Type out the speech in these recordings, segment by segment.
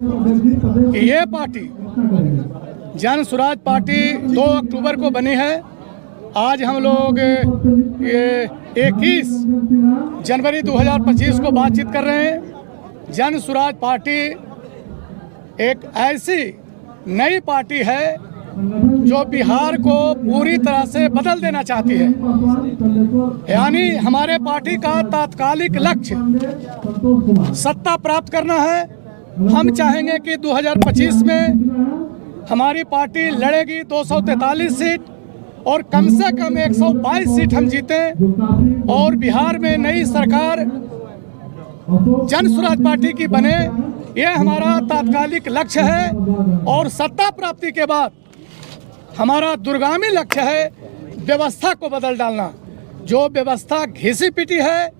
कि ये पार्टी जन स्वराज पार्टी 2 अक्टूबर को बनी है। आज हम लोग ये 21 जनवरी 2025 को बातचीत कर रहे हैं। जन स्वराज पार्टी एक ऐसी नई पार्टी है जो बिहार को पूरी तरह से बदल देना चाहती है। यानी हमारे पार्टी का तात्कालिक लक्ष्य सत्ता प्राप्त करना है। हम चाहेंगे कि 2025 में हमारी पार्टी लड़ेगी 243 सीट और कम से कम 122 सीट हम जीतें और बिहार में नई सरकार जन स्वराज पार्टी की बने। ये हमारा तात्कालिक लक्ष्य है और सत्ता प्राप्ति के बाद हमारा दूरगामी लक्ष्य है व्यवस्था को बदल डालना। जो व्यवस्था घिसी पिटी है,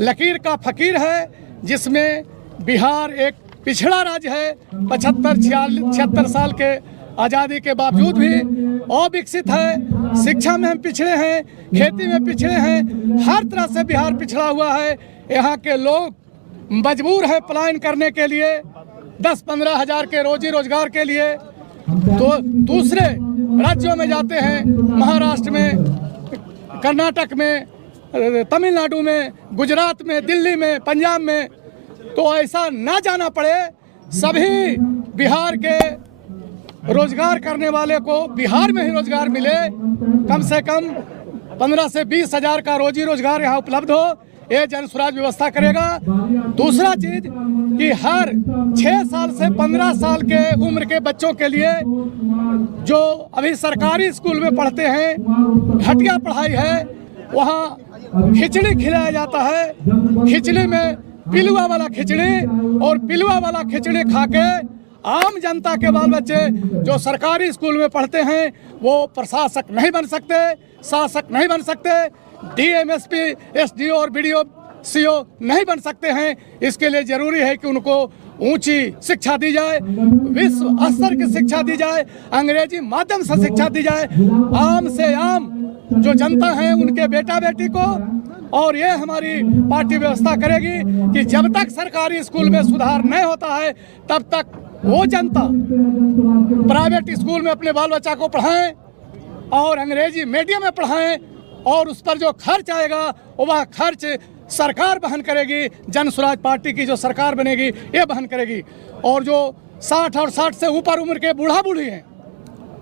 लकीर का फकीर है, जिसमें बिहार एक पिछड़ा राज्य है। 75-76 साल के आज़ादी के बावजूद भी अविकसित है। शिक्षा में हम पिछड़े हैं, खेती में पिछड़े हैं, हर तरह से बिहार पिछड़ा हुआ है। यहाँ के लोग मजबूर हैं पलायन करने के लिए 10-15 हज़ार के रोजी रोजगार के लिए, तो दूसरे राज्यों में जाते हैं, महाराष्ट्र में, कर्नाटक में, तमिलनाडु में, गुजरात में, दिल्ली में, पंजाब में। तो ऐसा ना जाना पड़े, सभी बिहार के रोजगार करने वाले को बिहार में ही रोजगार मिले। कम से कम 15 से 20 हज़ार का रोजी रोजगार यहाँ उपलब्ध हो, ये जन स्वराज व्यवस्था करेगा। दूसरा चीज कि हर 6 साल से 15 साल के उम्र के बच्चों के लिए जो अभी सरकारी स्कूल में पढ़ते हैं, घटिया पढ़ाई है, वहाँ खिचड़ी खिलाया जाता है। खिचड़ी में पिलुआ वाला खिचड़ी, और पिलुआ वाला खिचड़ी खा के आम जनता के बाल बच्चे जो सरकारी स्कूल में पढ़ते हैं वो प्रशासक नहीं बन सकते, शासक नहीं बन सकते, डीएमएसपी, एसडीओ और बीडीओ सीओ नहीं बन सकते हैं। इसके लिए जरूरी है कि उनको ऊंची शिक्षा दी जाए, विश्व स्तर की शिक्षा दी जाए, अंग्रेजी माध्यम से शिक्षा दी जाए, आम से आम जो जनता है उनके बेटा बेटी को। और ये हमारी पार्टी व्यवस्था करेगी कि जब तक सरकारी स्कूल में सुधार नहीं होता है तब तक वो जनता प्राइवेट स्कूल में अपने बाल बच्चा को पढ़ाएं और अंग्रेजी मीडियम में पढ़ाएं, और उस पर जो खर्च आएगा वह खर्च सरकार वहन करेगी। जन स्वराज पार्टी की जो सरकार बनेगी ये वहन करेगी। और जो 60 और 60 से ऊपर उम्र के बूढ़ा बूढ़ी हैं,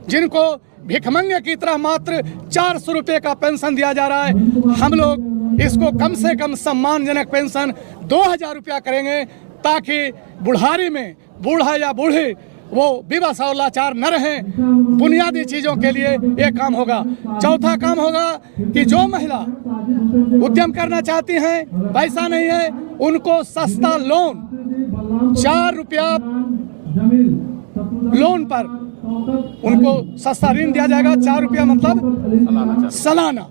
जिनको भिखमंगे की तरह मात्र 400 रुपये का पेंशन दिया जा रहा है, हम लोग इसको कम से कम सम्मानजनक पेंशन 2000 रुपया करेंगे, ताकि बुढ़ारी में बूढ़ा या बूढ़ी वो विवश और लाचार न रहें। बुनियादी चीज़ों के लिए ये काम होगा। चौथा काम होगा कि जो महिला उद्यम करना चाहती हैं, पैसा नहीं है, उनको सस्ता लोन 4 रुपया लोन पर उनको सस्ता ऋण दिया जाएगा। 4 रुपया मतलब सालाना,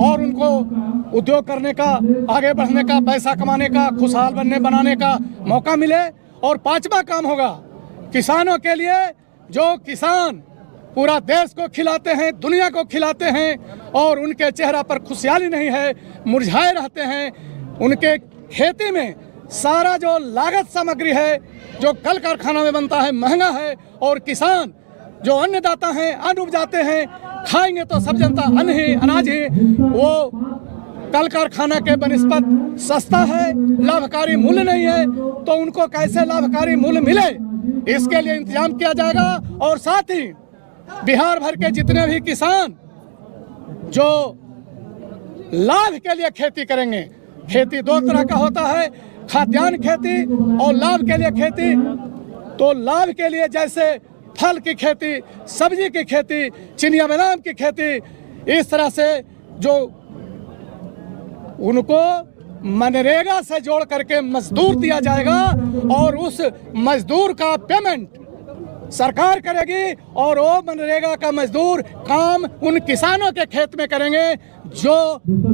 और उनको उद्योग करने का, आगे बढ़ने का, पैसा कमाने का, खुशहाल बनाने का मौका मिले। और 5वां काम होगा किसानों के लिए। जो किसान पूरा देश को खिलाते हैं, दुनिया को खिलाते हैं, और उनके चेहरा पर खुशहाली नहीं है, मुरझाए रहते हैं, उनके खेती में सारा जो लागत सामग्री है जो कल कारखाना में बनता है महंगा है, और किसान जो अन्नदाता हैं, अन्न उपजाते हैं, खाएंगे तो सब जनता अन्न ही, अनाज ही, वो कल कारखाना के बनिस्बत सस्ता है, लाभकारी मूल्य नहीं है। तो उनको कैसे लाभकारी मूल्य मिले, इसके लिए इंतजाम किया जाएगा। और साथ ही बिहार भर के जितने भी किसान जो लाभ के लिए खेती करेंगे, खेती 2 तरह का होता है, खाद्यान्न खेती और लाभ के लिए खेती। तो लाभ के लिए जैसे फल की खेती, सब्जी की खेती, चिनिया बादाम की खेती, इस तरह से जो उनको मनरेगा से जोड़ करके मजदूर दिया जाएगा, और उस मजदूर का पेमेंट सरकार करेगी, और वो मनरेगा का मजदूर काम उन किसानों के खेत में करेंगे जो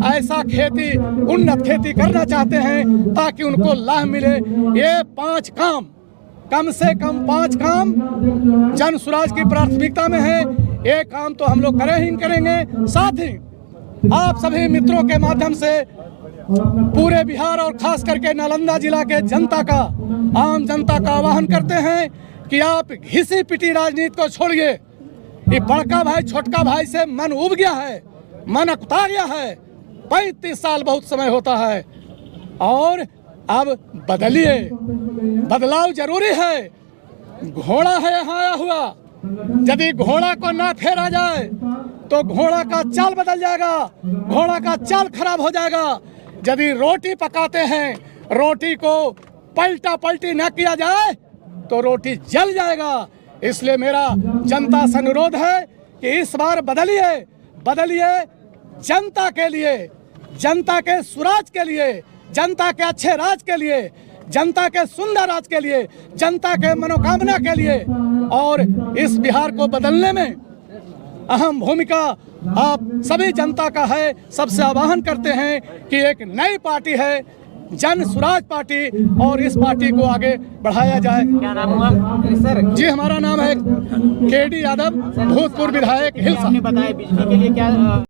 ऐसा खेती, उन्नत खेती करना चाहते हैं, ताकि उनको लाभ मिले। ये 5 काम, कम से कम 5 काम जन स्वराज की प्राथमिकता में है। ये काम तो हम लोग करेंगे। साथ ही आप सभी मित्रों के माध्यम से पूरे बिहार और खास करके नालंदा जिला के जनता का आम जनता का आह्वान करते हैं कि आप घिसी पिटी राजनीति को छोड़िए। ये बड़का भाई छोटका भाई से मन उब गया है, मन अकुता गया है। 35 साल बहुत समय होता है और अब बदलिए, बदलाव जरूरी है। घोड़ा है यहाँ आया हुआ, यदि घोड़ा को ना फेरा जाए तो घोड़ा का चाल बदल जाएगा, घोड़ा का चाल खराब हो जाएगा। यदि रोटी पकाते हैं, रोटी को पलटा पलटी न किया जाए तो रोटी जल जाएगा। इसलिए मेरा जनता से अनुरोध है कि इस बार बदलिए, बदलिए जनता के लिए, जनता के सुराज के लिए, जनता के अच्छे राज के लिए, जनता के सुंदर राज के लिए, जनता के मनोकामना के लिए। और इस बिहार को बदलने में अहम भूमिका आप सभी जनता का है। सबसे आह्वान करते हैं कि एक नई पार्टी है जन सुराज पार्टी, और इस पार्टी को आगे बढ़ाया जाए। क्या नाम हुआ सर? जी, हमारा नाम है केडी यादव, भूतपूर्व विधायक हिलसा। आपने बताया बिजली के लिए क्या